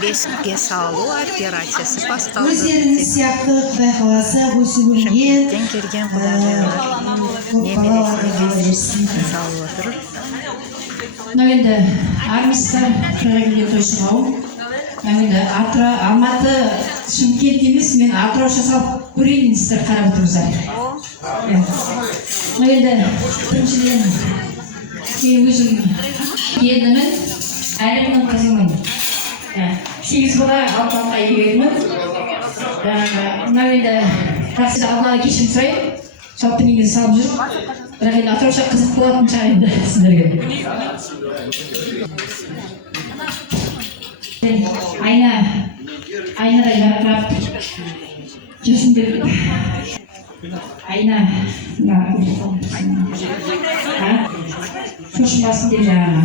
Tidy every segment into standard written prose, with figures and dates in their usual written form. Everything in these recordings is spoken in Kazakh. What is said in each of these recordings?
Бесікке салу операциясы басталды. Өздеріңіз сияқты Құдай қаласа өсірілген Шымкенттен келген құдағайлар немересіне бесікке салып отыр. мына енді армистар келген тойшығау. Енді Алматы, Шымкент емес, мен Атырау жасалып көрейініздер қарап отырыңыздар. Мына енді біріншіден мен өзім келінімін, әлімнің қызымын. 8 бала алтынға егермін. Мына енді жақсы Аллаға кешірім сұраймын. Жалпы негізі салып жүрмін. Бірақ енді Атырауша қызық болатын шығар енді сіздерге. Айнадай жарқырап жүрсін деп. Айна шошынбасын деп жаңағы.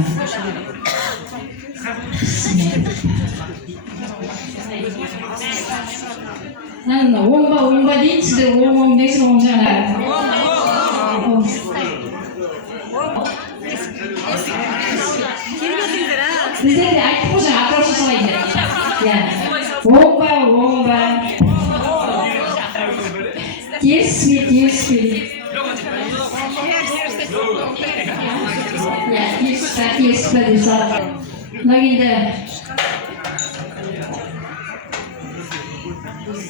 Оңба дейін, сіздер оң дейсің, оң жаңағы. Біздер де айттық қой жаңа Атырауша салайды. Оңба. Теріс пе. Теріс пе деп салады. Мына енді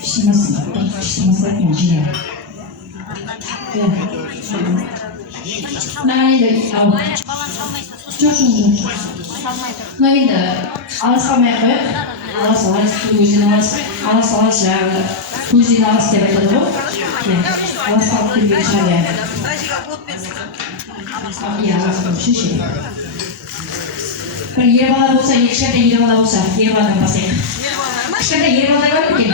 Işlemesi жиі. Мына енді алас қалмай қойып, алас жаңағы көзден алас деп айтады ғой. Алас қалып келген шығар. Алас қалып шеше. Бір ер бала болса, кішкентай ер бала болса, ер баладан басайық. Кішкентай ер бала бар ма екен?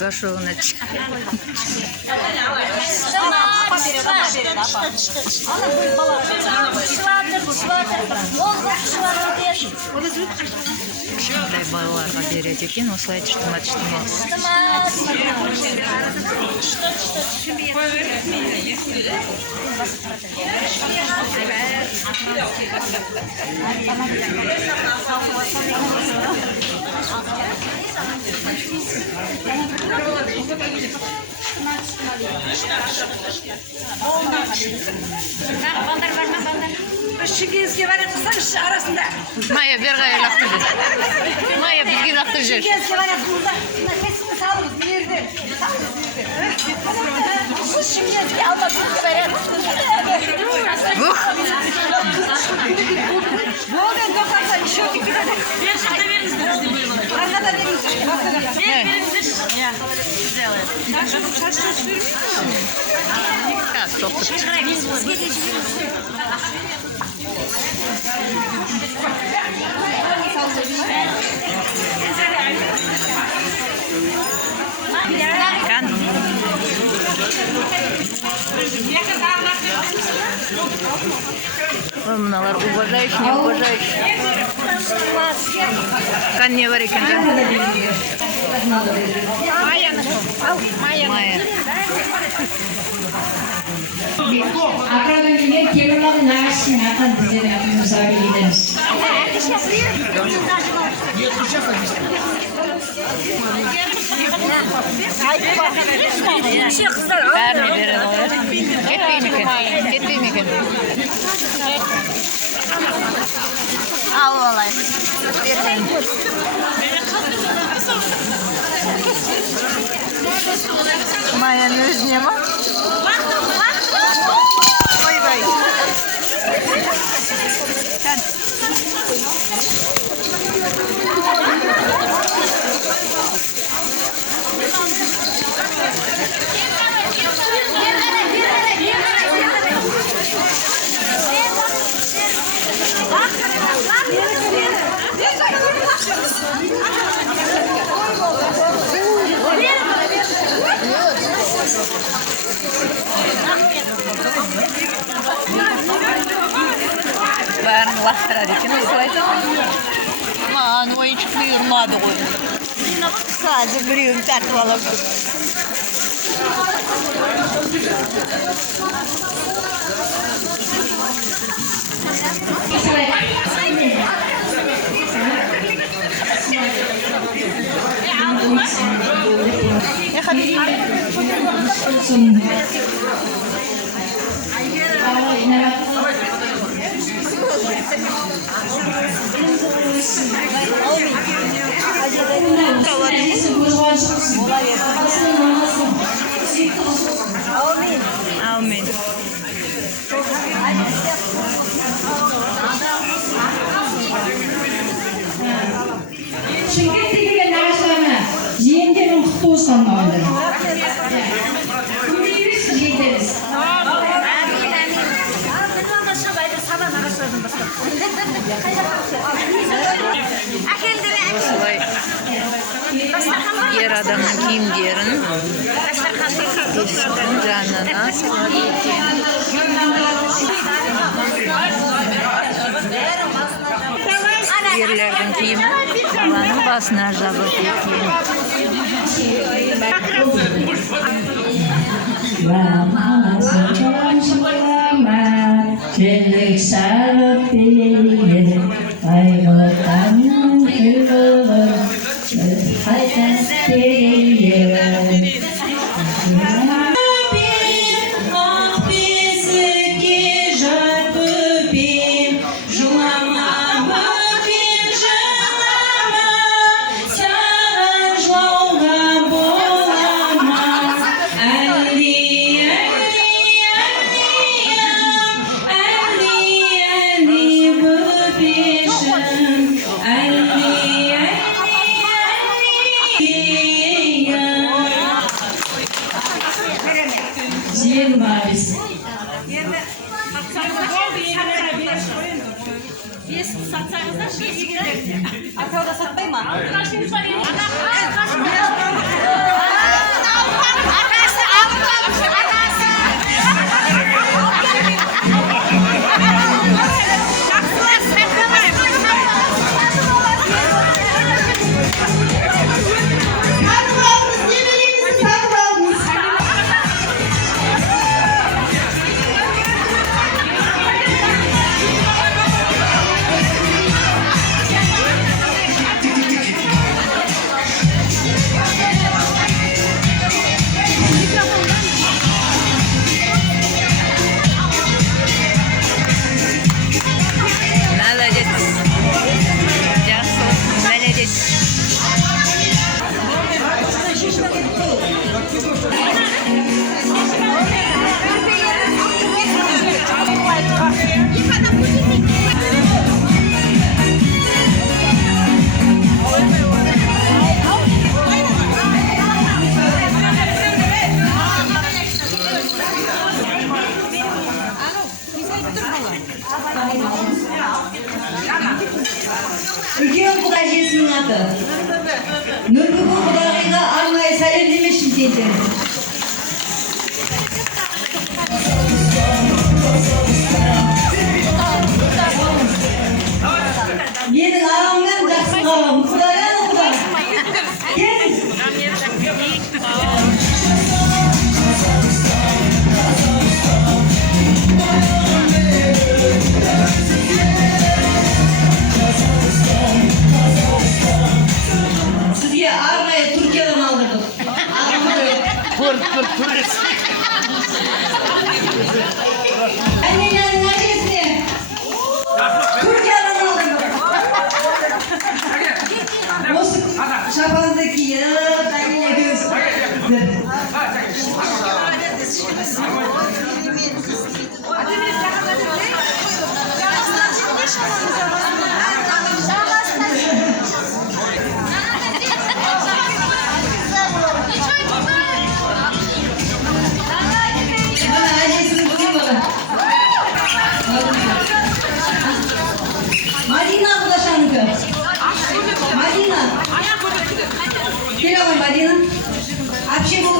Гашовнач. Кішкентай балаларға береді екен, осылай тыштымат. Шымкентке баратсаңыз арасында. Майя бергай лақтып жүр. Майя бізге лақтып жүр. Шымкентке баратсаңызда кесімді салыңыз, бұл жерде. Сіз Шымкентке Алматыға баратсыз. Болды, тоқтаса, еще кипеді. Арқада беріңіздер. Арқада беріңіздер. Так, тоқтып. Ой, мыналар уважающий, не уважающий. Кан не бар екен. Майя. Атыраудан келген Темірлан нағашысының атын біздер атымызға келгенбіз. Şey kızlar. Bәріне береді ғой. Кетпей ме екен? Кетпей ме екен? Алып алайын. Берейін. Маяның өзіне ма? Ойбай. Бәрін лақтырады екен осылайша. Маған ойыншық бұйырмады ғой. Қазір біреуін тартып аламын. Amin. Шымкентте келген нағашыларына жиендерің құтты болсын маған. Кімде емес жиендеріңіз? Осылай ер адамның киімдерін есіктің жанына салады екен. Ерлердің киімі баланың басына жабылды екен. Жерлік шарып бейді, айғылтанның күлгі, қайтас бейді. Жиенім абис. Атауда сатпай ма? Үлкен құда жесінің аты. Нұрбүгін құдағиға арнайы сәлемдемешін дейді. Менің ағамнан жақсы қалам. Құдағаны құда. Кел. Сізге арнайы Түркиядан алдырдық. Annenin annesi. Türkiye'den aldım. Осы шапанды киіп, әйелдеріңіз. Ана әжесінің күйі бала. Мадина құдашанікі. Мадина. Келе ғой Мадина. Апше бол.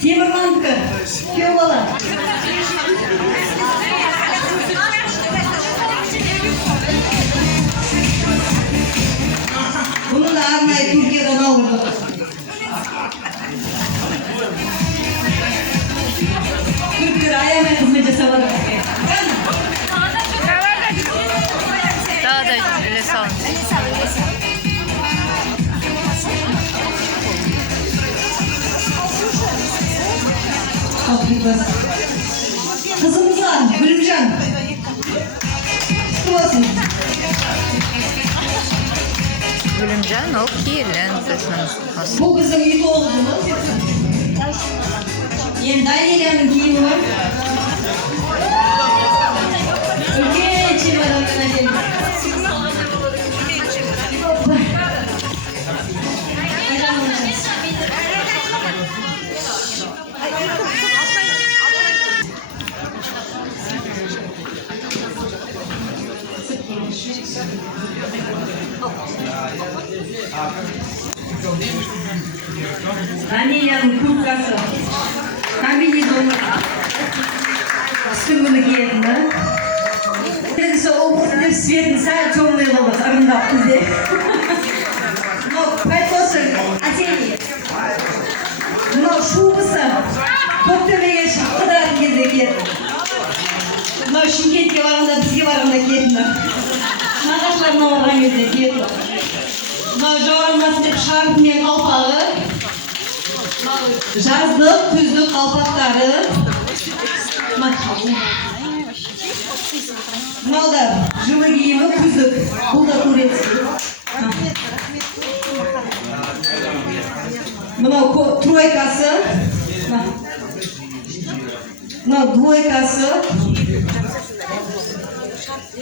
Темірмандікі. Күйеу бала. Бұны да арнайы Түркиядан алып. Türkler ayağına kızmaya cesaret. Daha da öyle sağ olun. Kızımız var, Gülümcan. Kutu olsun. Gülümcan o kirlen. Bu kızın iyi oldu mu? Yeni Daniel'in giyimi var. Ülke içi var ondan. Daniel'in kurtkası. Комбинезон үстіңгіні киетіні. Бірінші ол күтіліп светін сәл темный болды, ырындап бізде. Мынау пальтосы Атени. Мынау шубысы көктемеге шығып қыдыратын кезде киетін. Мынау Шымкентке барғанда, бізге барғанда киетіні. Нағашыларына барған кезде киетін. Мынау жаурамасын деп шарпымен қалпағы. Жаздық, күздік қалпақтары. Мынау да жылы киімі күздік. Бұл да турецкий. Мынау тройкасы. Мынау двойкасы.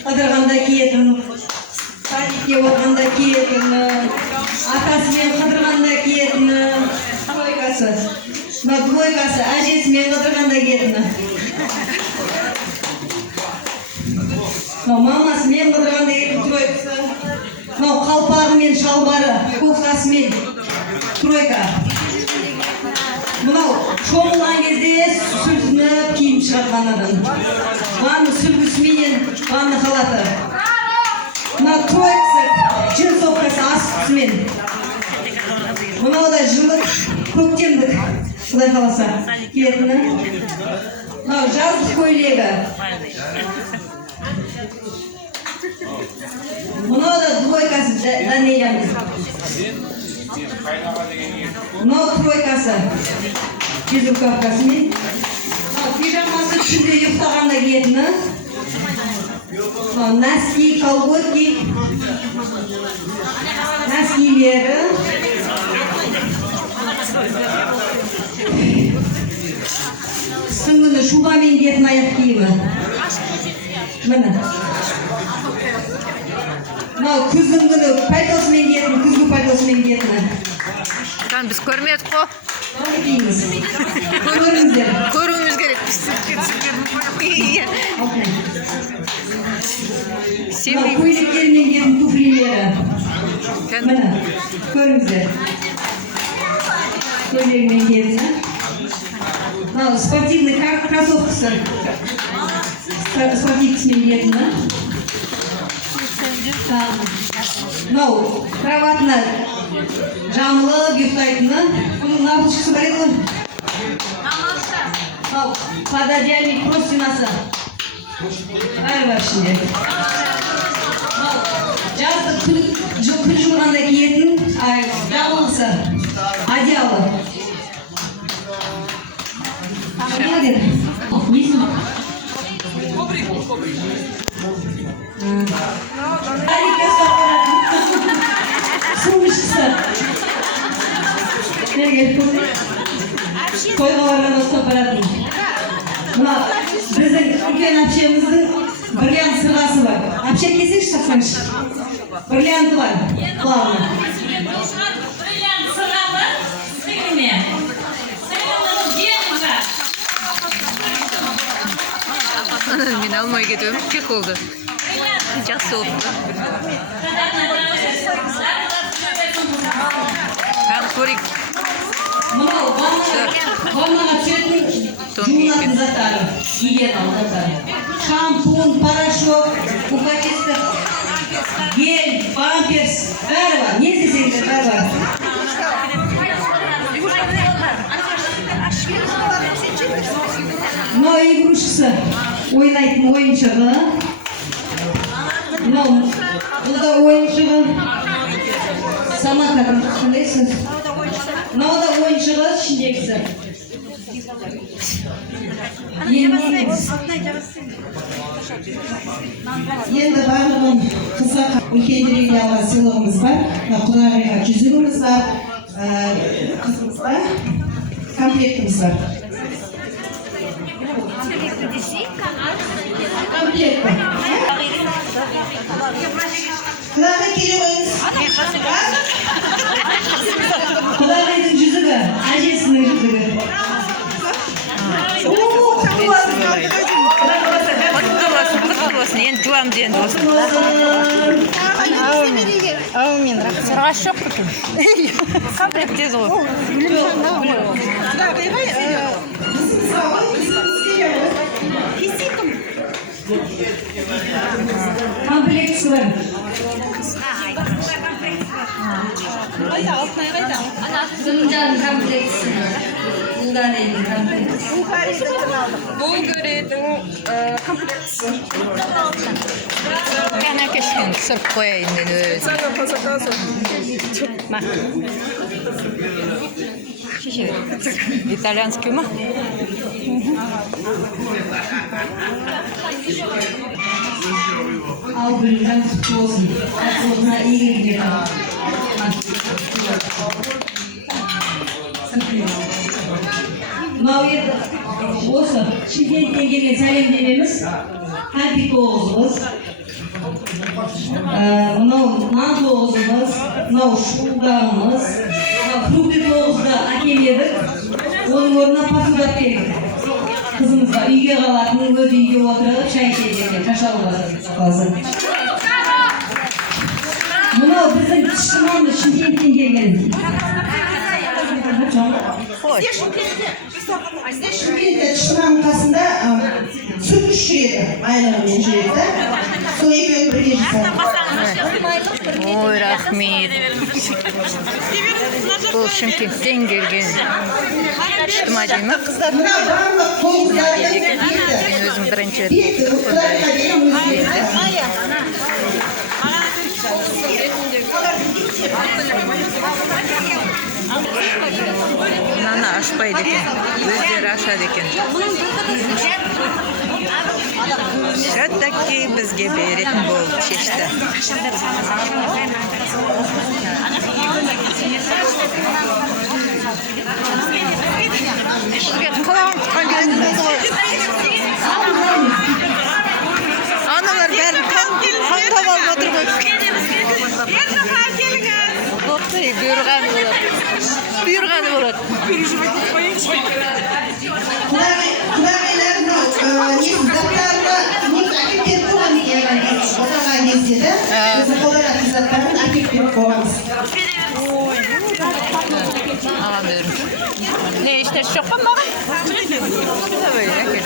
Қыдырғанда киетін. Садикке барғанда киетін. Атасымен қыдырғанда киетін. Тройкасы. Мынау двойкасы. Әжесімен қыдырғанда киетін. Мынау мамасымен қыдырғанда киетін тройкасы. Мынау қалпағы мен шалбары, кофтасымен тройка. Мынау шомылған кезде сүлгініп киім шығарған адам. Ванны сүлгісіменен ванны халаты. Мынау тройкасы, джинсовкасы астысымен. Мынау да жылы көктемдік, құдай қаласа, киетіні. Мынау жаздық көйлегі. Мынау да двойкасы Даниэльямыз. Мынау тройкасы, безрукавкасымен. Мынау пижамасы түнде ұйықтағанда киетіні. Мынау носки, колготки, носкилері. Сыңғыны шубамен киетін аяқ киімі. Міне. Мынау күздің күні пальтосымен киетін, күзгі пальтосымен киетіні. Biz көрмедік қой. Оны киіңіз. Көріңіздер. Көруіміз керек. Мынау көйлектермен киетін туфлилері. Міне, көріңіздер. Көйлегімен киетіні. Мынау спортивный кроссовкасы. Спортивкасымен киетіні. Мынау кроватына жамылып ұйықтайтыны. Бұның набылшысы бар еді ғой. Мынау пододеяльник простынасы. Бәрі бар ішінде. Мынау жаздық күн жуған Молодец. Есть ли? Сумочкасы. Nereye koydun? Koymalarına dostum paradın. Buna bizim ülken apşemizin brilliant sırası var. Apşe kesin ştaksanış. Brilliant var. Главное. Бриллиант сыграла с ними. Сыграла девушка. Мен алмай кетемін, чехолды. Жақсы oldu. Hadi korik. Мынау ваннаға түсетін жуынатын заттары. Гигиеналық заттары. Шампунь, порошок, упаковка, гель, памперс, бәрі бар. Не іздесеңіздер бәрі бар. Мынау игрушкасы, ойнайтын ойыншығы. Мынау бұл да ойыншығы. Самокат қандайсыз? Мынау да ойыншығы ішіндегісі. Енді барлығын қысқа үлкендерге алған сыйлығымыз бар. Құдағиға жүзігіміз бар, қызымыз бар, комплектіміз бар. Комплект бар. Құдағи келе қойыңыз. Құдағайдың жүзігі, әжесінің жүзігі. Құтты болсын, енді жуамыз енді болсын. Әумин, сырға шоқ күтім. Комплект тез ғой. Комплектісі бар. Сымжан комплектісі. Bulgariyaның комплектісі. Bulgariyaның комплектісі. Ben әкешкен сырып қояйын мен өзім. Sana по заказу. Итальянский ма? Ал гүлжан құтты болсын. Ақылына игілігіне қал. Мынау енді осы Шымкенттен келген сәлемдемеміз. Кәмпит тоғызымыз. Мынау нан тоғызымыз. Мынау шуылдағымыз. Фрукты тоғызды әкеледік. Оның орнына пасудап бердік. Қызымызға үйге қалатын, өз үйге отырып, шай ішеді, шашалып қалсын. Мынау біздің Шыманды Шымкенттен келген. Шымкентте Шыманның қасында сүт жүреді, айлығымен жүреді. Сол екеуі бірге жасады. Ой, рахмет. Бұл Шымкенттен келген. Шытыма деймін. Мына барлық қолымыздарды Мен өзім бірінші рет берді. Құдағиға берем өзгерді. Мынаны ашпайды екен. Өздері ашады екен. Шаттаки бізге беретін болып шешті. Аналар бәрін қаңтап алып отыр ғой. Бұйырғаны болады. Бұйырғаны болады. Құдағилардың заттарына әкеп беріп қойған екен. Құдағай не істеді? Біздің қолданатын заттарын әкеп беріп қойғанбыз. Aman diyorum. Ne işte şoka mı? Da böyle yakın.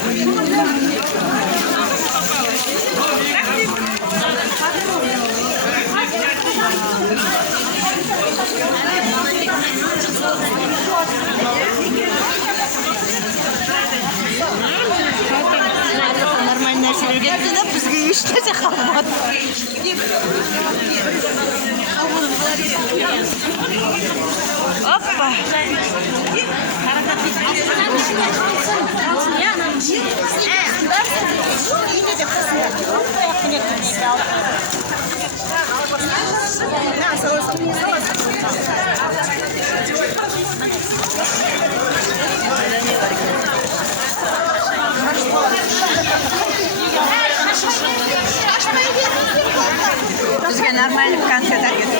Нормальная сигарет, да, пусть что за халат. Опа. Бізге нормальный конфет әкелді.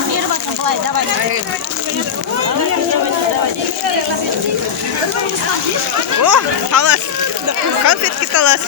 Бізге нормальный конфет әкелді. О, талас. Конфетки талас.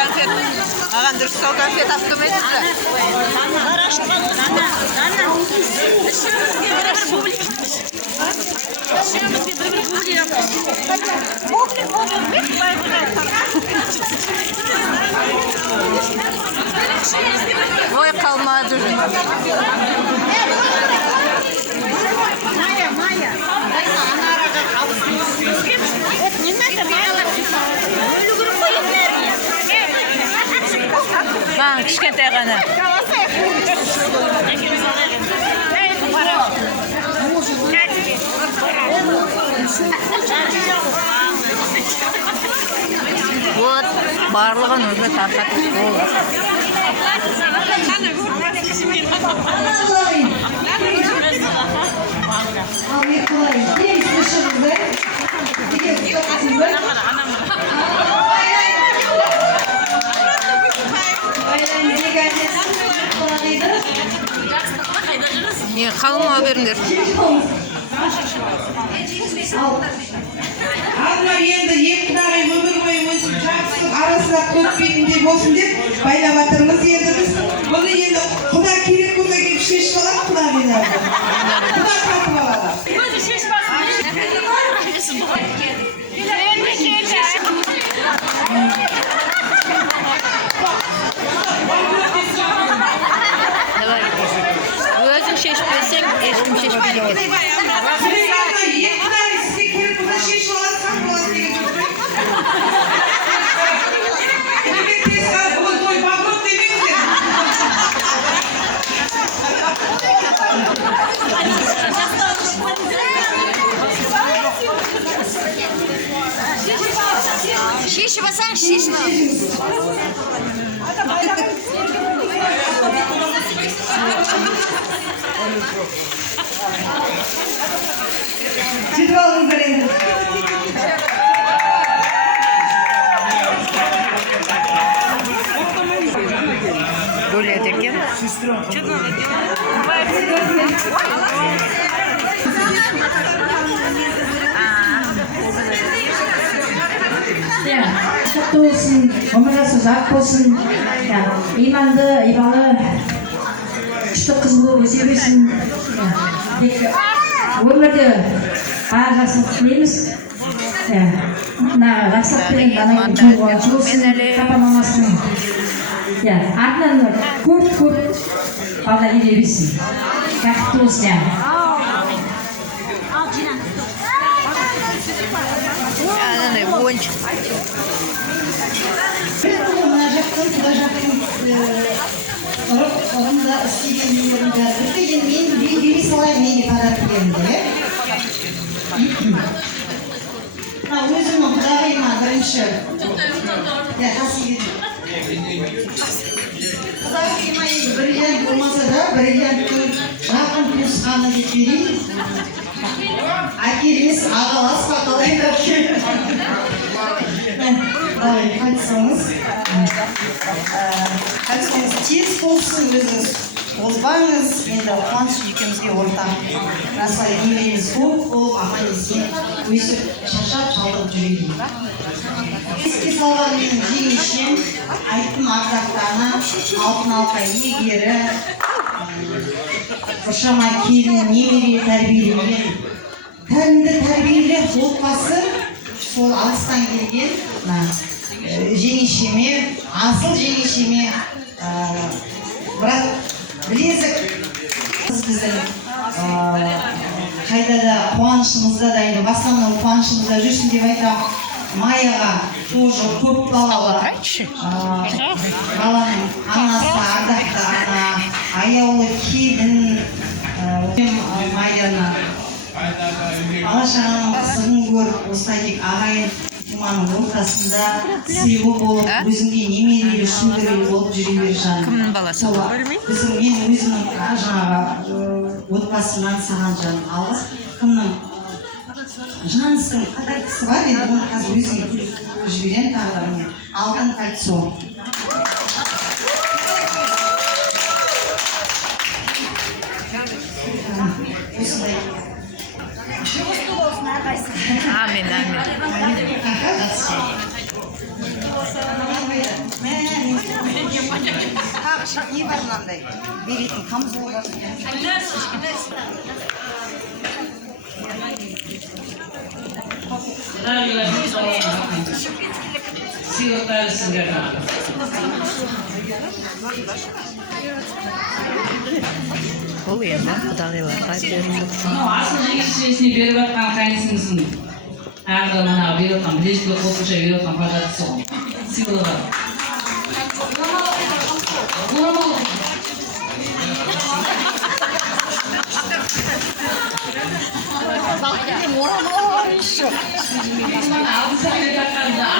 Конфет. Аған дұрыс сол конфет автоматсыз. Ой, қалмады. Маған кішкентай ғана. Вот, барлығын уже тарқатып болды. Ал Миколай, ең слышыңызды. Қалыма беріңдер. Алма енді екі нағай өмір бойы өсіп жақсылық арасына көтпейтіндей болсын деп байлап жатырмыз. Енді біз бұны енді құда керек болса келіп шешіп алады, құда мен алады. Құда қатып алады. Өзің шешпесең, ешкім шешпейді. Шешіп алсаң, шешіп ал. Жетіп алыңыздар енді. Бөледі екен. Құтты болсын, өмірасы ұзақ болсын, иманды, ибалы, күшті қыз болып өсе берсін. Өмірде бар жақсылық тілейміз. Мына жақсылықпен данайдың жолы болсын, қапамамасын. Артынан көп бала келе берсін. Бақытты болсын. Анандай ойыншық. Мына жақтан, құда жақтан ұрымда істеген нелерін жаздырды. Енді мен белгілей салайын, менге таратып беріңдер. Өзімнің құдағайыма бірінші. Құдағайыма енді бриллиант болмаса да, бриллианттың қаны деп берейін. Әкеліңіз ағалас қалайдар ке. Давай, қайтсаңыз. Қайтсаңыз тез болсын өзіңіз. Озбаңыз, енді қуаныш екеумізге ортақ. Расылай немереңіз көп болып, аман-есен өсіп, шаршап, шалдырып жүрейін. Еске салған менің жеңешем, айттым ардақты ана, алтын алқа иегері, біршама келін немере тәрбиеленген. Кәдімгі тәрбиелер отбасы, сол алыстан келген жеңешеме, асыл жеңешеме, бірақ білезік біздің қайда да қуанышымызда да енді бастан қуанышымызда жүрсін деп айтам. Маяға тоже көп балалы баланың анасы, ардақты ана, аяулы келін Маяны алашаның қызығын көріп, осылай тек ағайын тұманың ортасында сыйлы болып, өзіңге немерелі шүңгірелі болып жүре бер жаным. Біздің мен өзімнің жаңағы отбасымнан саған жаным алыс. Кімнің жанысың қадай кісі бар, енді оны қазір өзіңе жіберем тағдырыңа. Алтын кольцо. Осылай. Amin, amin. Не бар мынандай беретін камзол бар. Сыйлықтары сіздерге. Бұл енді құдағиларға беріліп. Асыл жеңешесіне беріп жатқан қайынсыңыздың әрді мына беріп жатқан білезікке қосымша беріп жатқан подаркасы ғой. Сыйлығы.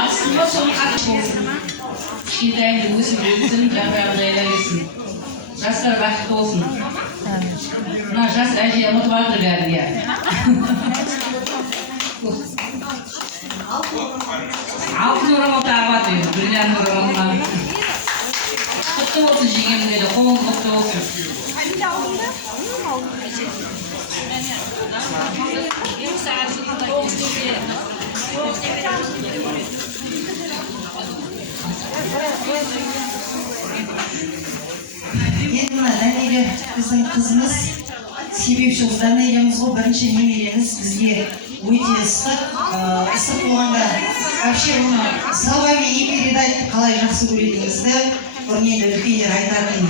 Астында соны қатып болсын. Кішкентайымды өсіп жаңағы жайла берсін. Жастар бақытты болсын. Мына жас әже ұмытып алды бәрі. Алтын орамал тағып атыр, бриллиант орамалдан. Құтты болсын жеңем дейді, қолың құтты болсын. Енді мына Дәмелі біздің қызымыз, себепші Дәмеліміз ғой, бірінші немереміз бізге өте ыстық болғанда, вообще оны словами не передать, қалай жақсы көретініңізді, бұрын үлкендер айтатын,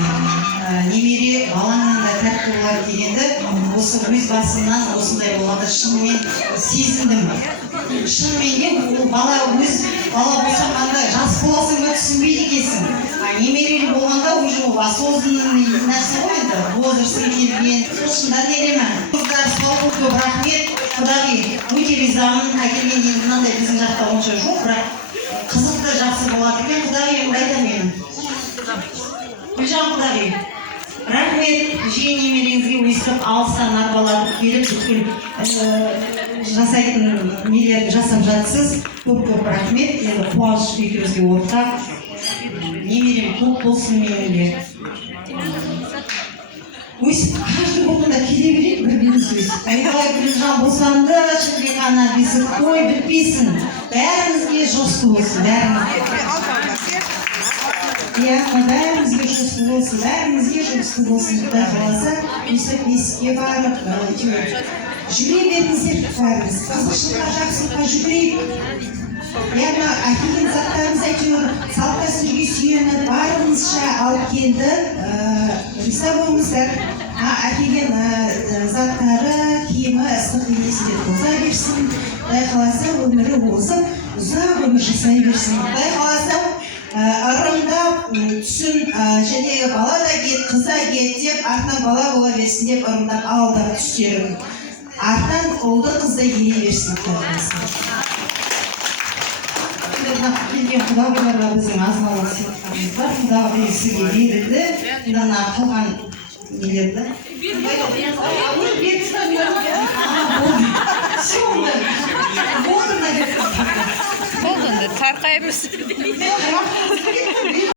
немере балаңнан да тәтті болады дегенді, осы өз басымнан осындай болады, шынымен сезіндім. Шынымен ол бала болсам анда жас боласың ба түсінбейді екенсің. Немерелі болғанда уже осознанный нәрсе ғой енді, возрастқа келген. Шынында неремен. Қыздар сау көп рахмет, құдағи, өте ризамын. Әкелген енді мынандай біздің жақта онша жоқ, бірақ қызықты жақсы болады екен. Құдағи қайда менің? Гүлжан құдағи. Рахмет, жиен немереңізге өстіп алыстан арбалатып келіп, бүткіл жасайтын нелерді жасап жатсыз. Көп рахмет, енді қуаныш екеумізге ортақ. Немерем көп болсын менің. Өсіп, каждый болғанда келе берейік бір-біріміз өсіп. Айқалай Гүлжан босанды, шықлиқана бесік қой бітпесін. Бәрімізге жосты болсын, бәрімізге жосты болсын, бәрімізге жосты болсын. Құдай қаласа, өсіп бесікке барып, жүре беріңіздер бәріміз. Қызықшылыққа, жақсылыққа жүгірейік. Яғни әкелген заттарымыз әйтеуір салт дәстүрге сүйеніп барымызша алып келді. Риза болыңыздар. Әкелген заттары, киімі ыстық денесіне тоза берсін. Құдай қаласа өмірі озып, ұзақ өмір жасай берсін. Құдай қаласа ырымдап түсін, және бала да кет, қыз да кет деп, артынан бала бола берсін деп ырымдап алдап түстерін. Артынан олды қызда ене берсін. Келген құдағыларға біздің азыналы сыйлықтарымыз бар. Құдағылар сізге берілді. Мына қалған нелерді. Все онда. Болды, наверное. Болды, тарқаймыз. Рахмет.